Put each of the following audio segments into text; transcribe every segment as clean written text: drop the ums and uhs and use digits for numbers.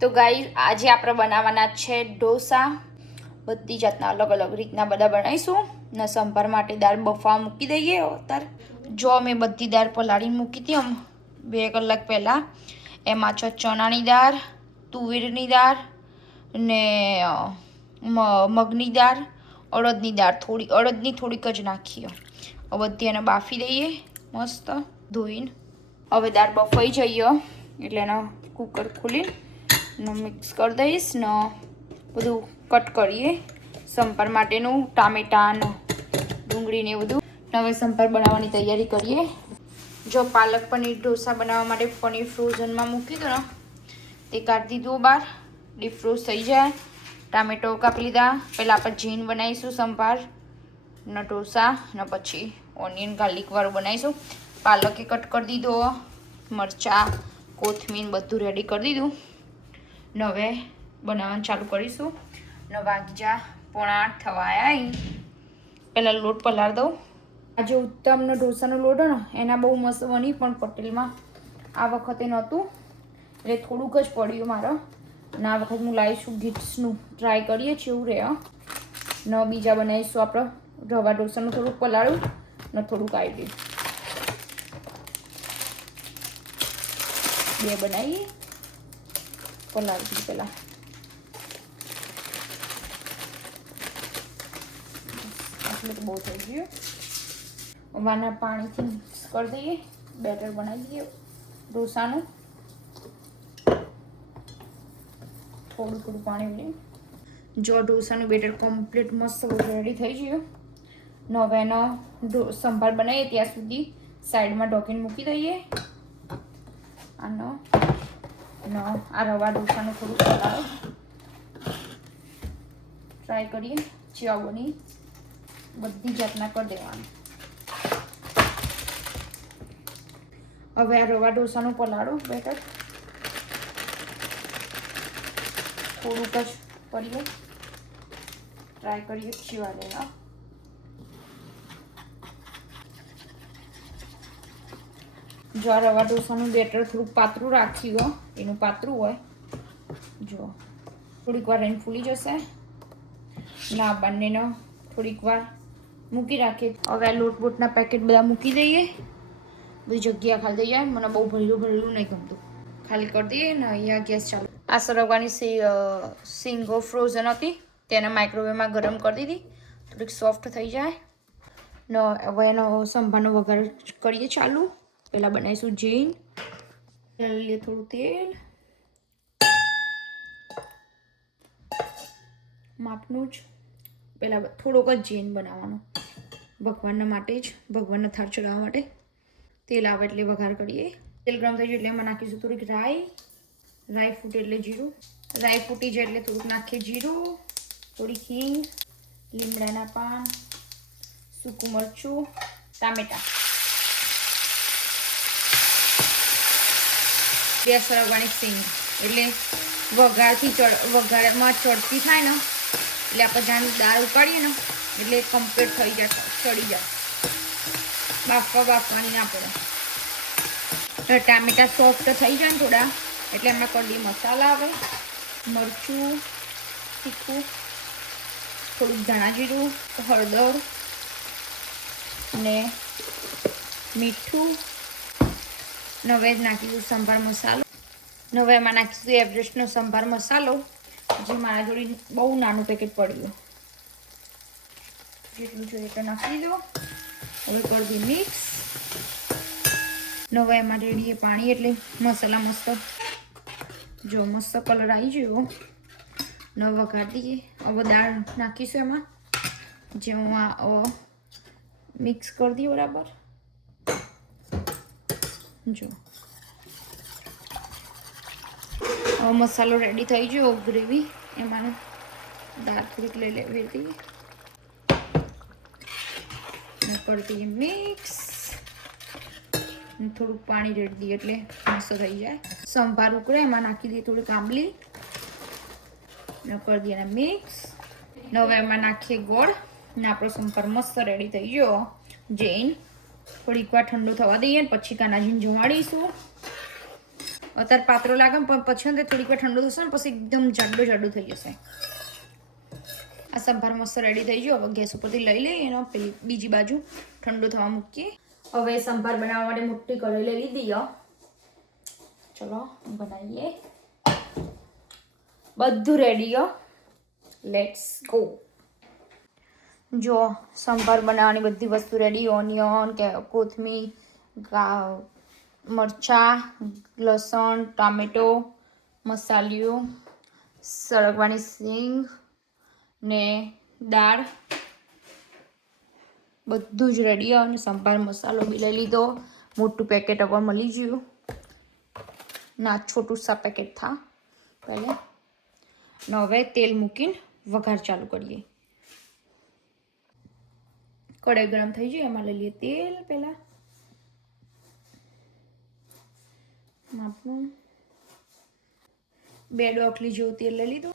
તો ગાઈઝ આજે આપણે બનાવવાના છે ઢોસા. બધી જાતના અલગ અલગ રીતના બધા બનાવીશું ને સંભાર માટે દાળ બફવા મૂકી દઈએ. અત્યારે જો મેં બધી દાળ પલાળીને મૂકી હતી 2 કલાક પહેલાં. એમાં છે ચણાની દાળ, તુવેરની દાળ ને મગની દાળ, અડદની દાળ, અડદની થોડીક જ નાખીએ. બધી એને બાફી દઈએ મસ્ત ધોઈને. હવે દાળ બફાઈ જઈએ એટલે એનો કુકર ખોલીને મિક્સ કરી દઈશ ને બધું કટ કરીએ સંભાર માટેનું, ટામેટાં ને ડુંગળી ને બધું. હવે સંભાર બનાવવાની તૈયારી કરીએ. જો પાલક પનીર ઢોસા બનાવવા માટે પનીર ફ્રોઝનમાં મૂકી દો ને તે કાઢી દીધું બહાર, ડીપ ફ્રોઝ થઈ જાય. ટામેટો કાપી લીધા. પહેલાં આપણે જીન બનાવીશું સંભાર ને ઢોસા ને પછી ઓનિયન ગાર્લિક વાળું બનાવીશું. પાલકે કટ કરી દીધો, મરચાં, કોથમીર બધું રેડી કરી દીધું. ને હવે બનાવવાનું ચાલુ કરીશું. ને વાગજા 7:45 થવા આવ્યા. પહેલાં લોટ પલાળ દઉં. આજે ઉત્તમનો ઢોસાનો લોટ ને એના બહુ મસ્ત બની, પણ પટેલમાં આ વખતે નહોતું એટલે થોડુંક જ પડ્યું મારે. અને આ વખત હું લાવીશું ગીટ્સનું, ટ્રાય કરીએ છીએ એવું રહે. ને બીજા બનાવીશું આપણે રવા ઢોસાનું. થોડુંક પલાળ્યું ને થોડુંક આવી 2 બનાવીએ. પલાળી પહેલાં આટલું તો બહુ થઈ ગયું. વાના પાણીથી મિક્સ કરી દઈએ, બેટર બનાવી દઈએ ઢોસાનું. થોડું થોડું પાણી લઈએ. જો ઢોસાનું બેટર કમ્પ્લીટ મસ્ત રેડી થઈ ગયું. ને હવે એનો સંભાર બનાવીએ ત્યાં સુધી સાઈડમાં ઢોકીને મૂકી દઈએ. આનો આ રવા ઢોસાનું થોડું પલાળો ટ્રાય કરીએ જેવા બની. બધી જાતના કરી દેવાનું. હવે આ રવા ઢોસાનું પલાળો બેટર થોડુંક જ કરીએ, ટ્રાય કરીએ જેવા લેવા. જો આ રવા ઢોસાનું બેટર થોડુંક પાતળું રાખ્યું હોય, એનું પાતળું હોય. જો થોડીક વાર એને ફૂલી જશે ના, બંનેનો થોડીક વાર મૂકી રાખીએ. હવે આ લોટ બોટના પેકેટ બધા મૂકી દઈએ. બધી જગ્યા ખાલી થઈ જાય. મને બહુ ભરેલું નહીં ગમતું, ખાલી કરી દઈએ ને અહીંયા ગેસ ચાલુ. આ સરગવાની સિંગો ફ્રોઝન હતી તેને માઇક્રોવેવમાં ગરમ કરી દીધી, થોડીક સોફ્ટ થઈ જાય ને હવે એનો સંભારનો વઘાર કરીએ ચાલુ. પહેલાં બનાવીશું જીન. લઈએ થોડું તેલ માપનું જ. પહેલાં થોડોક જ જીન બનાવવાનો ભગવાનના માટે જ, ભગવાનના થાળ ચડાવવા માટે. તેલ આવે એટલે વઘાર કરીએ. તેલ ગરમ થઈ જાય એટલે એમાં નાખીશું થોડીક રાઈ. રાઈ ફૂટે એટલે જીરું. રાઈ ફૂટી જાય એટલે થોડુંક નાખીએ જીરું, થોડીક હિંગ, લીમડાના પાન, સૂકું મરચું, ટામેટાં. 2 સરગવાની સિંગ એટલે વઘારમાં ચડતી થાય ને એટલે આપણે જાણે દાળ ઉકાળીએ ને એટલે કમ્પ્લીટ થઈ જાય, ચડી જાય. બાફવાની ના પડે. ટામેટા સોફ્ટ થઈ જાય ને થોડા એટલે એમાં કડી મસાલા આવે, મરચું, તીખું, થોડુંક ધાણા જીરું, હળદર ને મીઠું. હવે નાખીશું સંભાર મસાલો. હવે એમાં નાખીશું એવરેસ્ટનો સંભાર મસાલો, જે મારા જોડે બહુ નાનું પેકેટ પડ્યું. જેટલું જોઈએ એટલે નાખી દો. હવે કરી દઈએ મિક્સ. હવે એમાં રેડીએ પાણી એટલે મસાલા મસ્ત જો મસ્ત કલર આવી ગયો. ને વઘાર દઈએ. હવે દાળ નાખીશું એમાં, જે હું આ મિક્સ કરી દઈએ બરાબર. જો હવે મસાલો રેડી થઈ ગયો, ગ્રેવી. એમાં દાળ થોડીક લઈ લેવી હતી, કરી દઈએ મિક્સ. થોડુંક પાણી રેડી દઈએ એટલે મસ્ત થઈ જાય. સંભાર ઉકળે એમાં નાખી દઈએ થોડીક આંબલી ને કરી દઈએ મિક્સ. હવે એમાં નાખીએ ગોળ ને આપણો સંભાર મસ્ત રેડી થઈ ગયો. જૈન થોડીક વાર ઠંડો થવા દઈએ પછી કાનાજીને જમાડીશું. અત્યારે પાતળો લાગે પણ પછી અંદર થોડીક વાર ઠંડુ થશે ને પછી એકદમ જાડો થઈ જશે. આ સંભાર મસ્ત રેડી થઈ ગયો. હવે ગેસ ઉપરથી લઈ લઈએ એનો પેલી બીજી બાજુ ઠંડુ થવા મૂકીએ. હવે સંભાર બનાવવા માટે મોટી કઢાઈ લઈ લીધી. ચલો બનાવીએ. બધું રેડી. Let's go. જો સંભાર બનાવવાની બધી વસ્તુ રેડી. ઓનિયન, કોથમીર, મરચાં, લસણ, ટામેટો, મસાલિયો, સરગવાની સિંગ ને દાળ બધું જ રેડી. અને સંભાર મસાલો બી લઈ લીધો. મોટું પેકેટ હવે મળી ગયું. ના છોટું સા પેકેટ થા પહેલે. ને હવે તેલ મૂકીને વઘાર ચાલુ કરીએ. કઢાઈ ગરમ થઈ જાય એમાં લઈ લઈએ તેલ. પહેલા માપનું 2 ડોકલી જેવું તેલ લઈ લીધું.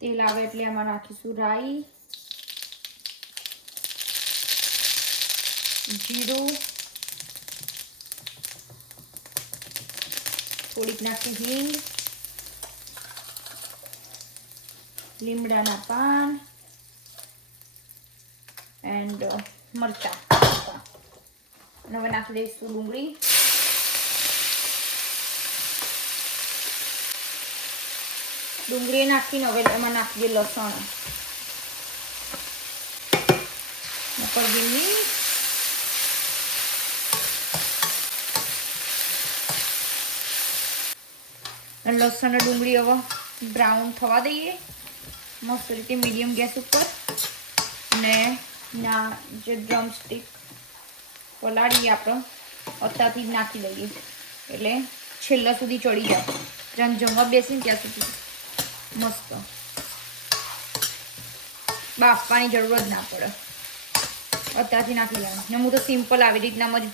તેલ આવે એટલે એમાં નાખીશું રાઈ, જીરું, થોડીક નાખી હિંગ, લીમડાના પાન એન્ડ મરચાં. અને હવે નાખી દઈશું ડુંગળી. ડુંગળી નાખીને હવે એમાં નાખી દઈએ લસણ. ઉપર લીંબી લસણ અને ડુંગળી હવે બ્રાઉન થવા દઈએ મસ્ત રીતે મીડિયમ ગેસ ઉપર. ને ના જે ડ્રમસ્ટિક પલાળીએ આપણે અત્યારથી જ નાખી દઈએ એટલે છેલ્લા સુધી ચડી જાય. જેમ જમવા બેસીને ત્યાં સુધી મસ્ત બાફવાની જરૂર જ ના પડે. અત્યારથી નાખી લેવાનું. ને હું તો સિમ્પલ આવી રીતના જ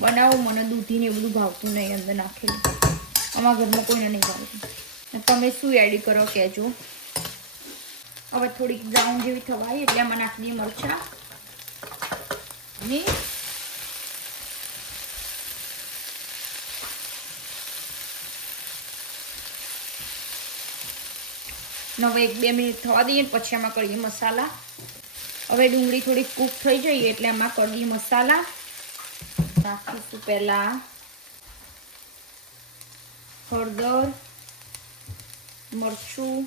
બનાવું. મને દૂધીને એવું બધું ભાવતું નહીં અંદર નાખેલું. અમારા ઘરમાં કોઈને નહીં ભાવતું. તમે શું એડ કરો કહેજો. હવે થોડીક બ્રાઉન જેવી થવાય એટલે એમાં નાખી દઈએ મરચાં અને હવે 1-2 મિનિટ થવા દઈએ પછી એમાં કરીએ મસાલા. હવે ડુંગળી થોડી કૂક થઈ જાય એટલે એમાં કરી દઈએ મસાલા. નાખીશું પહેલા હળદર, મરચું,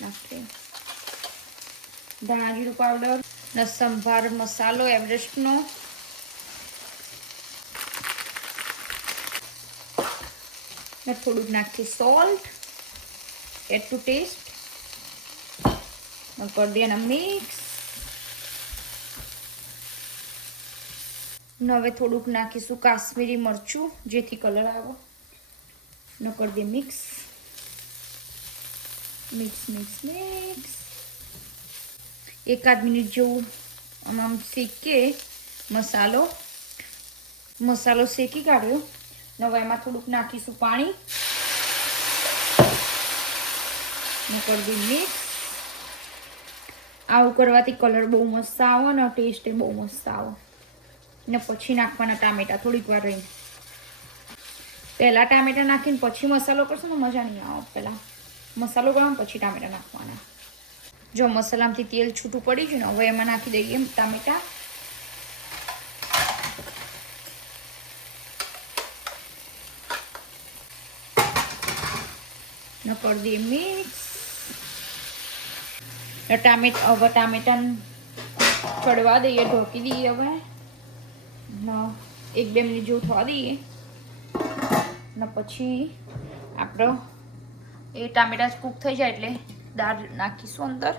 નાખીએ ધાણા જીરું પાવડર ને સંભાર મસાલો એવરેસ્ટનો. ને થોડુંક નાખીએ સોલ્ટ એડ ટુ ટેસ્ટ. કરી દઈએ ને મિક્સ. ને હવે થોડુંક નાખીશું કાશ્મીરી મરચું જેથી કલર આવે. ને કરી દઈએ mix. Mix mix mix. 1-8 minute જેવું આમ શેકીએ મસાલો શેકી કાઢ્યો. ને હવે એમાં થોડુંક નાખીશું પાણી. ને કરી દઈએ મિક્સ. આવું કરવાથી કલર બહુ મસ્ત આવે ને ટેસ્ટ બહુ મસ્ત આવે. ને પછી નાખવાના ટામેટા થોડીક વાર રહીને. પહેલાં ટામેટા નાખીને પછી મસાલો કરશો ને મજા નહીં આવે. પહેલાં મસાલો ગરમ પછી ટામેટા નાખવાના. જો મસાલામાંથી તેલ છૂટું પડી ગયું ને હવે એમાં નાખી દઈએ ટામેટા. ને કરી દઈએ મિક્સ. હવે ટામેટાને ચડવા દઈએ. ઢોકી દઈએ. હવે 1-2 મિનિટ જેવું થવા દઈએ. ને પછી આપણો એ ટામેટા કૂક થઈ જાય એટલે દાળ નાખીશું અંદર.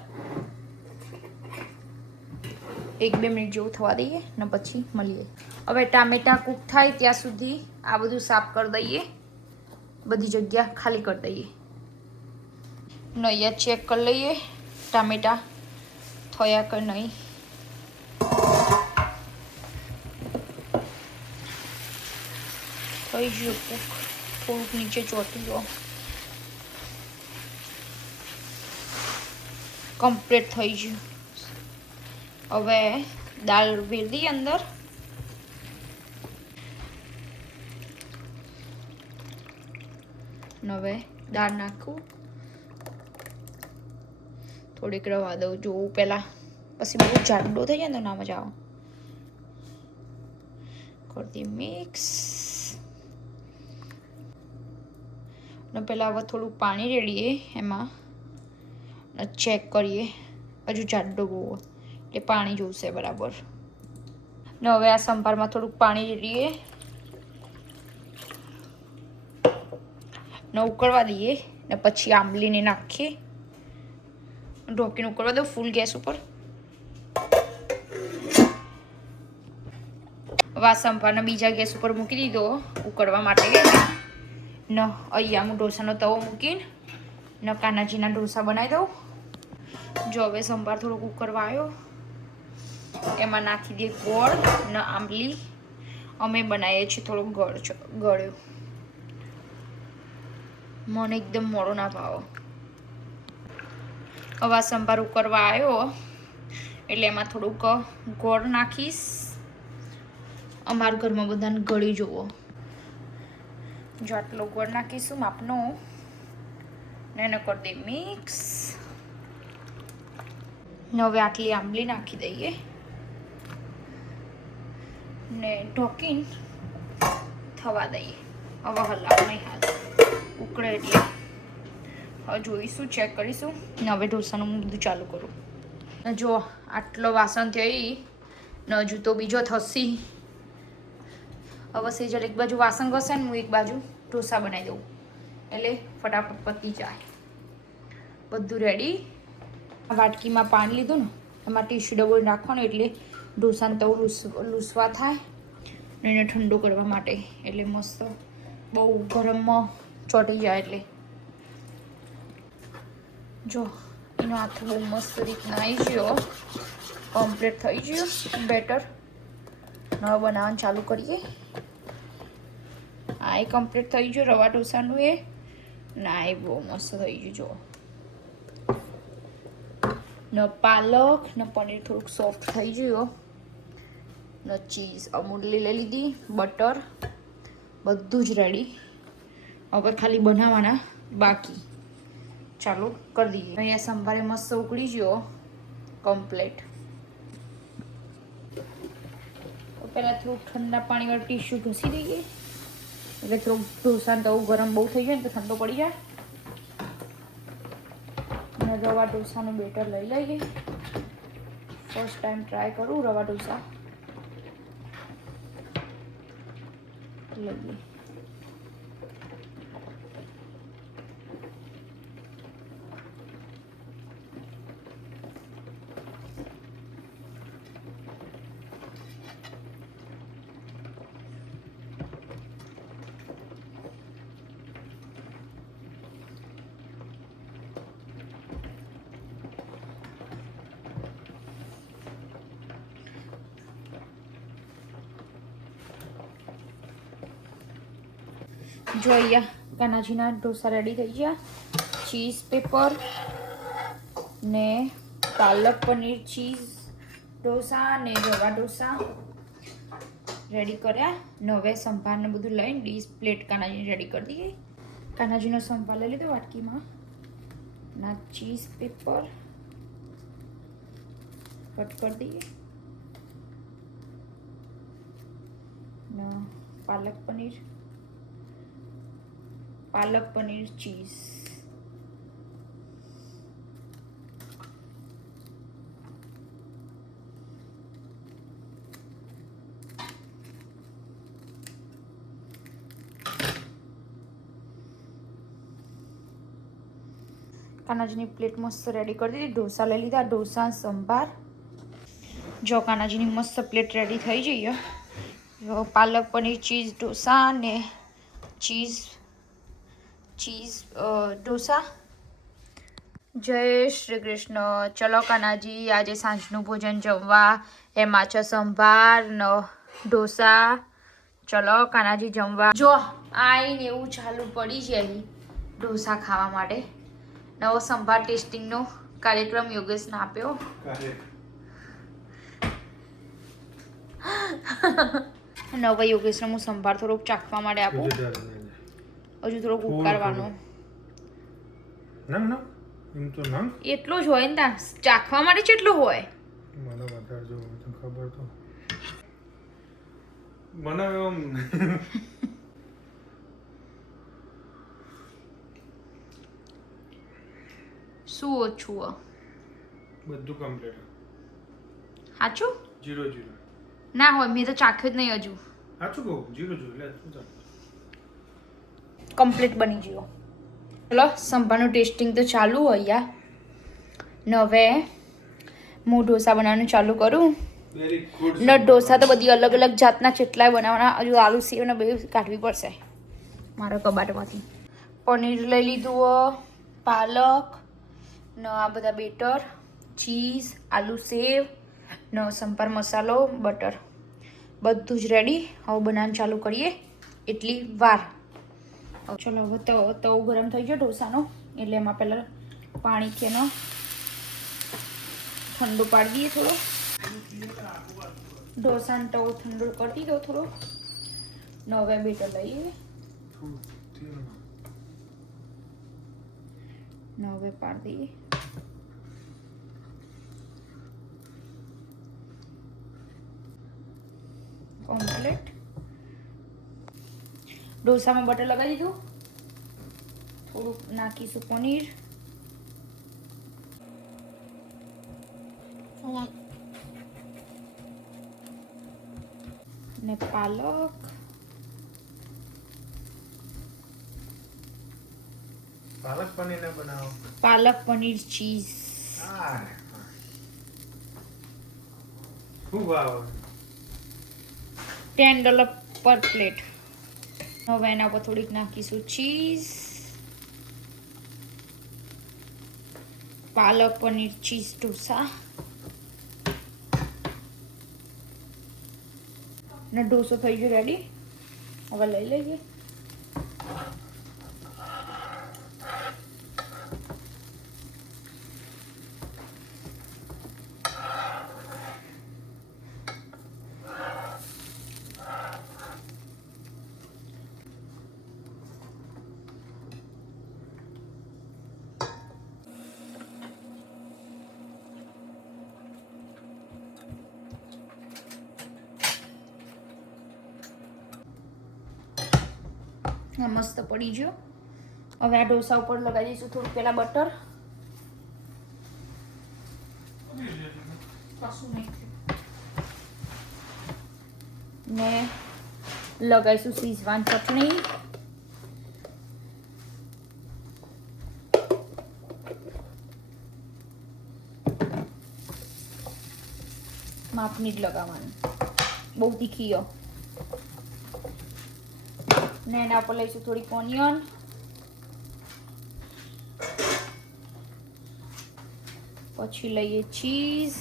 1-2 મિનિટ જેવું થવા દઈએ ને પછી મળીએ. હવે ટામેટા કૂક થાય ત્યાં સુધી આ બધું સાફ કરી દઈએ. બધી જગ્યા ખાલી કરી દઈએ. ને અહીંયા ચેક કરી લઈએ ટામેટા થયા કે નહીં. થઈ ગયું કૂક. થોડુંક નીચે ચોટી ગયો. કમ્પ્લીટ થઈ ગયું. હવે દાળ વેરી અંદર. હવે દાળ નાખું, થોડીક રવા દઉં જોવું પહેલાં, પછી બહુ જાડો થઈ જાય ને તો ના મજા આવે. કરી દઈએ મિક્સ. ને પહેલાં હવે થોડું પાણી રેડીએ એમાં, ચેક કરીએ હજુ જાડો બહુ એટલે પાણી જોઈશે બરાબર. ને હવે આ સંભારમાં થોડુંક પાણી રેડીએ ને ઉકળવા દઈએ, ને પછી આંબલીને નાખીએ, ઢોકીને ઉકળવા દો ફૂલ ગેસ ઉપર. હવે આ સંભારને બીજા ગેસ ઉપર મૂકી દીધો ઉકળવા માટે. ને અહીંયા હું ઢોસાનો તવો મૂકીને ને કાનાજીના ઢોસા બનાવી દઉં. જો હવે સંભાર થોડોક ઉકળવા આવ્યો, એમાં નાખી દઈએ ગોળ ને આંબલી. અમે બનાવીએ છીએ થોડોક ગળ્યો, મને એકદમ મોડો ના ભાવો. હવે આ સંભાર ઉકળવા આવ્યો એટલે એમાં થોડુંક ગોળ નાખીશ. અમારા ઘરમાં બધાને ગળી જોવો, જો આટલો ગોળ નાખીશું માપનો, ને એને કરી દઈએ મિક્સ. ને હવે આટલી આંબલી નાખી દઈએ ને ઢોકીને થવા દઈએ. હવે હલાવ નહીં, હાલ ઉકળે એટલે હવે જોઈશું, ચેક કરીશું. ને હવે ઢોસાનું હું બધું ચાલુ કરું. ને જો આટલો વાસણ થઈ ને હજુ તો બીજો થશે. હવે સેજલ એક બાજુ વાસણ ઘસે ને હું એક બાજુ ઢોસા બનાવી દઉં, એટલે ફટાફટ પતી જાય. બધું રેડી. વાટકીમાં પાણી લીધું ને એમાં ટીશ્યુ ડબલ નાખવાનું, એટલે ઢોસાને તવું લૂસવા થાય ને એને ઠંડુ કરવા માટે, એટલે મસ્ત બહુ ગરમમાં ચોંટી જાય. એટલે જો એનો હાથ બહુ મસ્ત રીતના આવી ગયો, કમ્પ્લીટ થઈ ગયું બેટર. હવે બનાવવાનું ચાલુ કરીએ. આ એ કમ્પ્લીટ થઈ ગયું રવા ઢોસાનું, એ ના એ બહુ મસ્ત થઈ ગયું. જો ને પાલક ને પનીર થોડુંક સોફ્ટ થઈ ગયું, ને ચીઝ અમૂલી લઈ લીધી, બટર, બધું જ રેડી. હવે ખાલી બનાવવાના બાકી. ચાલુ કરી દઈએ. અહીંયા સંભારે મસ્ત ઉકળી ગયો કમ્પ્લીટ. તો પહેલાં થોડુંક ઠંડા પાણીવાળું ટીશ્યુ ઘસી દઈએ, એટલે થોડુંક ઢોસાને તવું ગરમ બહુ થઈ જાય ને તો ઠંડો પડી જાય. અને રવા ઢોસાનું બેટર લઈ લઈએ. ફર્સ્ટ ટાઈમ ટ્રાય કરું રવા ઢોસા. લઈએ જો અહીંયા કાનાજીના ઢોસા રેડી થઈ ગયા. ચીઝ પેપર ને પાલક પનીર ચીઝ ઢોસા ને રવા ઢોસા રેડી કર્યા. ને હવે સંભારને બધું લઈને ડીશ પ્લેટ કાનાજીને રેડી કરી દઈએ. કાનાજીનો સંભાર લઈ લીધો વાટકીમાં, ના ચીઝ પેપર કટ કરી દઈએ, ને પાલક પનીર ચીઝ. કાનાજીની પ્લેટ મસ્ત રેડી કરી દીધી. ઢોસા લઈ લીધા, ઢોસા સંભાર. જો કાનાજીની મસ્ત પ્લેટ રેડી થઈ જઈએ. પાલક પનીર ચીઝ ઢોસા ને ચીઝ ઢોસા. જય શ્રી કૃષ્ણ. ચલો કાનાજી, આજે સાંજનું ભોજન જમવા. એમાં છે સંભાર ને ઢોસા. ચલો કાનાજી જમવા. જો આઈને એવું ચાલુ પડી જાય ઢોસા ખાવા માટે. નવો સંભાર ટેસ્ટિંગનો કાર્યક્રમ યોગેશને આપ્યો. નવા યોગેશને હું સંભાર થોડોક ચાખવા માટે આપું. હજુ થોડોક ઉકાળવાનો. ના એમ તો ના એટલો જ હોય ને તા ચાખવા માટે કેટલો હોય. મને વધારે જો તો ખબર તો બનાવે આમ શું ઓછું બધું કમ્પ્લીટ. સાચું 0 ના હોય, મેં તો ચાખ્યું જ નહીં હજુ. સાચું કહું 0 લે શું ચાલે. કમ્પ્લીટ બની ગયો. ચલો સંભારનું ટેસ્ટિંગ તો ચાલુ હોય યાર. ને હવે હું ઢોસા બનાવવાનું ચાલુ કરું. Very good. ને ઢોસા તો બધી અલગ અલગ જાતના કેટલાય બનાવવાના. હજુ આલુ સેવ ને બધું કાઢવી પડશે મારા કબાટમાંથી. પનીર લઈ લીધું, પાલક ને આ બધા બેટર, ચીઝ, આલુ સેવ ને સંભાર મસાલો, બટર બધું જ રેડી. હવે બનાવવાનું ચાલુ કરીએ એટલી વાર. ચલો હવે તવો ગરમ થઈ ગયો ઢોસાનો, એટલે એમાં પહેલાં પાણી કેનો ઠંડુ પાડી દઈએ થોડો. ઢોસાનો તવો ઠંડુ કરી દીધો થોડો. ને હવે બેટર લઈએ ને હવે પાડી દઈએ. કમ્પ્લીટ. ઢોસામાં બટર લગાવી દીધું. થોડુંક નાખીશું પનીર ને પાલક. પાલક પનીર ને બનાવો. પાલક પનીર ચીઝ. ખૂબ આવે. $10 પર પ્લેટ. હવે એના પર થોડીક નાખીશું ચીઝ. પાલક પનીર ચીઝ ઢોસા. ને ઢોસો થઈ ગયો રેડી. હવે લઈ લઈએ. મસ્ત પડી ગયો. હવે આ ઢોસા ઉપર લગાવી દઈશું થોડું પેલા બટર. ને લગાવીશું શીઝવાન ચટણી. માપની જ લગાવવાની, બહુ તીખી હો. ને એના પર લઈશું થોડીક ઓનિયન. પછી લઈએ ચીઝ.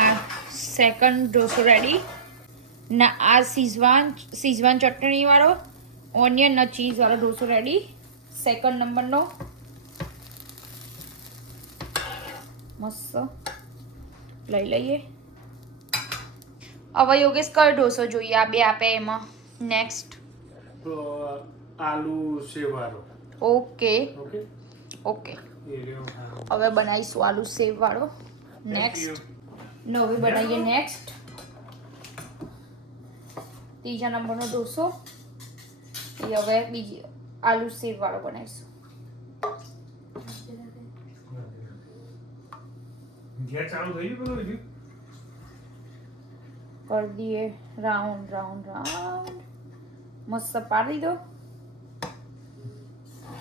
આ સેકન્ડ ઢોસો રેડી. ના આ શીઝવાન ચટણી વાળો ઓનિયન ને ચીઝ વાળો ઢોસો રેડી. સેકન્ડ નંબરનો મસ્ત લઈ લઈએ. હવે યોગેશ કયો ઢોસો જોઈએ? આ બે આપે એમાં નેક્સ્ટ તો આલુ સેવ વાળો. Okay okay okay. હવે બનાવીશું આલુ સેવ વાળો નેક્સ્ટ. ને હવે બનાવીએ નેક્સ્ટ ત્રીજા નંબરનો ઢોસો. એ હવે બીજી આલુ સેવ વાળો બનાવીશું. ગેસ ચાલુ થઈ ગયું બધું. કરી દઈએ રાઉન્ડ રાઉન્ડ રાઉન્ડ. મસ્ત પાડી દો.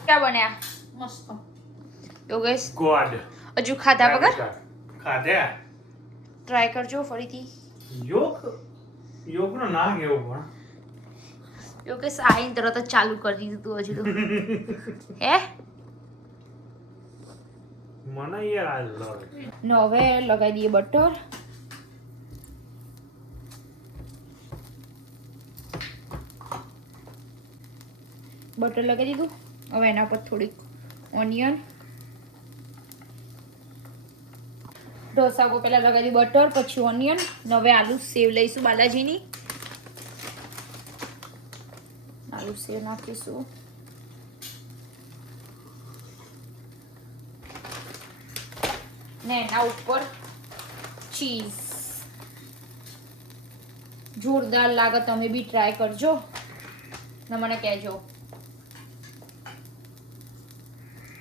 ક્યાં બન્યા મસ્ત યોગેશ? ગોડ. હજુ ખાધા વગર ખાધા ટ્રાય કરજો ફરીથી. યોગ નો ના કેવો પણ યોગેશ આઈને તરત જ ચાલુ કરી દીધું તું હજુ તો. હે મને યાર આ ને હવે લગાવી દઈએ બટર. બટર લગાવી દીધું. હવે એના પર થોડીક ઓનિયન ઢોસા પર પહેલાં લગાવી બટર, પછી ઓનિયન. હવે આલુ સેવ લઈશું બાલાજીની. આલુ સેવ નાખીશું. ને એના ઉપર ચીઝ. જોરદાર લાગે, તમે બી ટ્રાય કરજો ને મને કહેજો.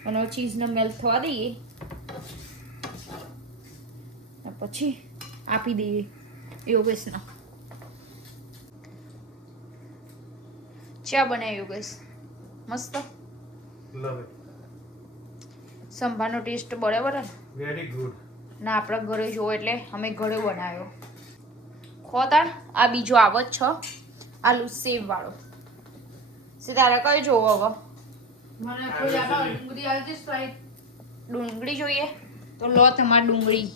અને ચીઝને મેલ્ટ થવા દઈએ ને પછી આપી દઈએ યોગેશને. ચા બનાવી યોગેશ મસ્ત. લવ ઇટ. સંભારનો ટેસ્ટ બરાબર ને? Very good. ના આપણા ઘરે જોવો એટલે અમે ઘરે બનાવ્યો. ખોતાણ આ બીજો આવો જ છે આલુ સેવ વાળો. સીતારા કયો જોવો હવે? મને કોઈ આનો ડુંગળી આવી જશે ફ્રાય. ડુંગળી જોઈએ તો લો તમારે ડુંગળી.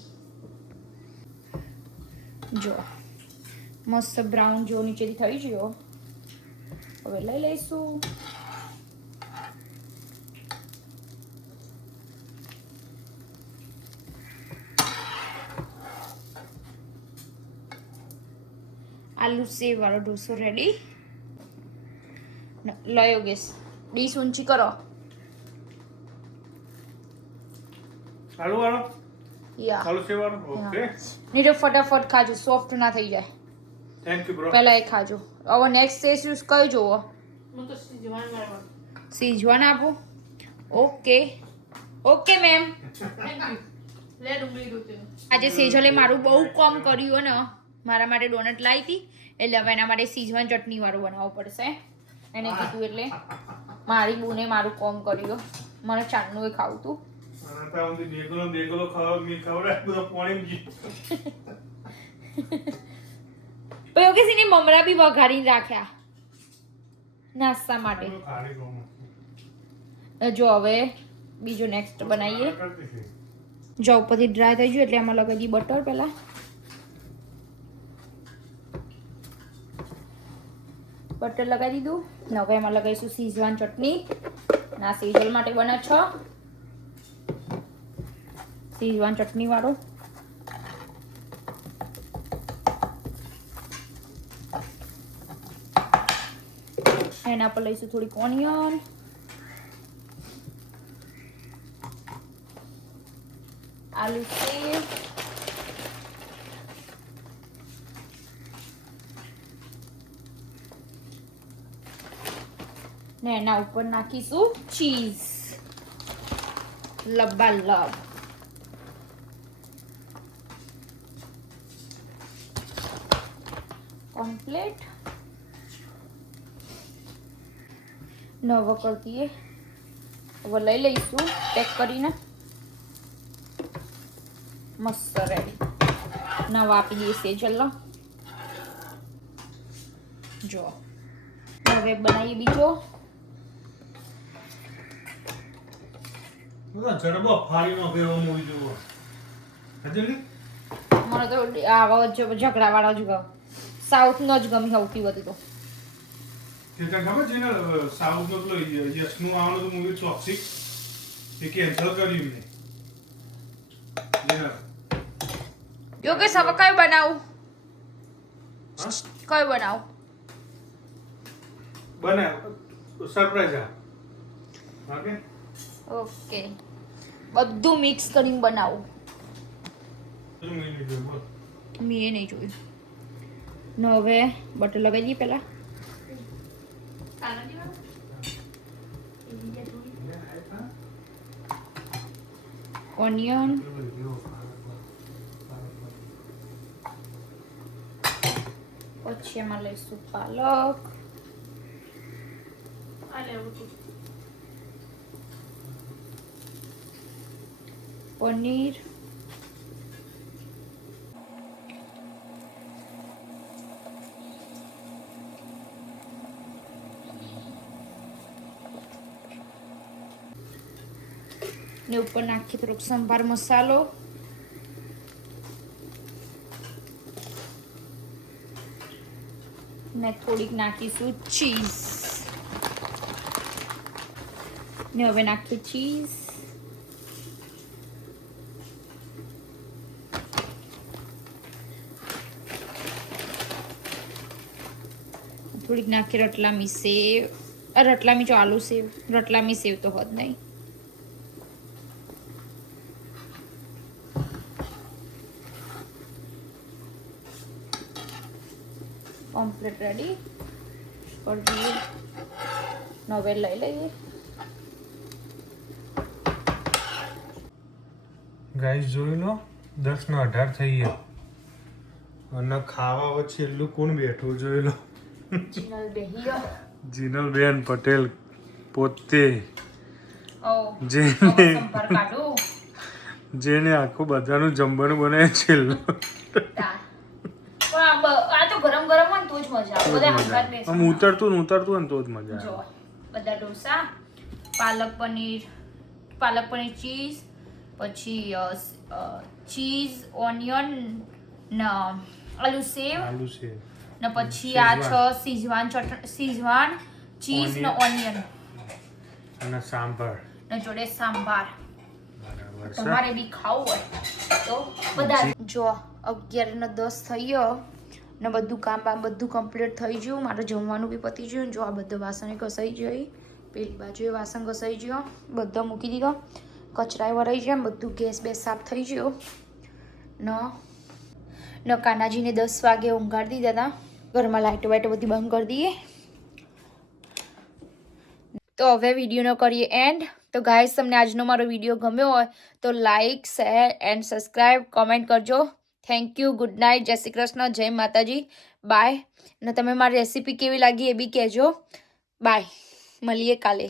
જો મસ્ત બ્રાઉન જો નીચેથી થઈ ગયો. હવે લઈ લઈશું. આલુ સેવ વાળો ઢોસો રેડી. લો યોગેશ ડીશ ઊંચી કરો. આલુ વાળો? યા આલુ સેવ વાળો? ઓકે. નહીં તો ફટાફટ ખાજો, સોફ્ટ ના થઈ જાય. Thank you bro. પહેલા એ ખાજો. હવે નેક્સ્ટ ટેસ્ટ યુઝ કયો જોવો? હું તો સીજવાન મારવા. સીજવાન આપું? Okay okay ma'am. Thank you. લે ડુંગળી રોતે. આજે સેજલે મારું બહુ કામ કર્યું ને. મારા માટે ડોનટ લાવી હતી એટલે હવે એના માટે સીજવાન ચટણી વાળું બનાવવું પડશે. એને કીધું એટલે મારી બુને મારું કામ કર્યું. મને ચાંદનું એ ખાવું હતું. આના તો દેગલો ખાવા મી ખવડાય બધો પાણી જી. પછી ઓકે સીની મમરા બી વઘારીને રાખ્યા નાસ્તા માટે. ખાલી ગોમ. જો હવે બીજું નેક્સ્ટ બનાવીએ. જો ઉપરથી ડ્રાય થઈ ગયું એટલે આમાં લગાવી દઈએ બટર પહેલા. બટર લગાવી દીધું. હવે એમાં લગાવીશું સીઝવાન ચટણી. ના સેજલ માટે બને છે સીઝવાન ચટણી વાળો. એના પર લઈશું થોડીક ઓનિયન. આલુ સેવ. ને એના ઉપર નાખીશું ચીઝ. લબાલબ. કમ્પ્લીટ. નવો કરતીએ હવે લઈ લઈશું પેક કરીને. મસ્ત રેડી. નવા આપી દઈએ સેજલ. જો હવે બનાવીએ બીજો. જડબો ફાડી નો ફેરવો મૂવી જોવો. હજુ મને તો આવા ઝઘડા વાળા જ ગમે. સાઉથ નો જ ગમે સૌથી વધુ તો. તે ખબર છે ને સાઉથ નો પેલો યશ નું આવવાનું તો મૂવી ટોક્સિક એ કેન્સલ કર્યું ને. જો કે સબ કયું બનાવું? કયું બનાવું? બને સરપ્રાઈઝ આ. ઓકે ઓકે બધું મિક્સ કરીને બનાવું. તું મેં લીધું બોલ. મેં એ નહીં જોયું. ને હવે બટર લગાવી દઈએ પહેલા. કાના દીવા. ઓનિયન. પછી એમાં લઈશું પાલક. આ લે આવું. પનીર. ને ઉપર નાખી થોડોક સંભાર મસાલો. ને થોડીક નાખીશું ચીઝ. ને હવે નાખીએ ચીઝ. થોડીક નાખી રતલામી સેવ, રતલામી જો આલુ સેવ, રતલામી સેવ તો હોત નહીં. કમ્પ્લીટ રેડી કરી દઈએ. નવેલ લઈ લઈએ. ગાઈસ જોઈ લો 10:18 થઈ ગયા અને ખાવા હવે છેલ્લું કોણ બેઠું જોઈ લો. ચિનલ બેહી જીનલબેન પટેલ પોતે ઓ જેને સંભાર કાઢું જેને આખું બધાનું જમવાનું બનાવે છેલ્લું. પણ આ તો ગરમ ગરમ હોય ને તો જ મજા આવે. બધા હંગાત બેસે. આમ ઉતરતું હોય ને તો જ મજા જો આવે. બધા ઢોસા, પાલક પનીર ચીઝ, પછી ચીઝ ઓનિયન ને આલુ સેવ આલુ છે ને પછી આ છ સીઝવાન ચીઝ ને ઓનિયન અને સાંભાર ને જોડે સાંભાર. બરાબર છે. તમારે બી ખાવું હોય તો બધા જો 11:10 થઈ ગયો ને બધું કામ બધું કમ્પ્લીટ થઈ ગયું. મારે જમવાનું બી પતી ગયું. જો આ બધું વાસણ ઘસાઈ ગઈ, પેલી બાજુએ વાસણ ઘસાઈ ગયો, બધા મૂકી દીધો, કચરાએ વરાઈ ગયા, બધું ગેસ બેસ સાફ થઈ ગયો. ન કાનાજીને 10 વાગે ઊંઘાડી દીધા હતા. ઘરમાં લાઇટો વાઇટો બધી બંધ કરી દઈએ. તો હવે વિડીયોનો કરીએ એન્ડ. તો ગાઈસ તમને આજનો મારો વિડીયો ગમ્યો હોય તો like, share and subscribe, comment કરજો. થેન્ક યુ, ગુડ નાઇટ, જય શ્રી કૃષ્ણ, જય માતાજી, બાય. અને તમે મારી રેસીપી કેવી લાગી એ બી કહેજો. બાય, મળીએ કાલે.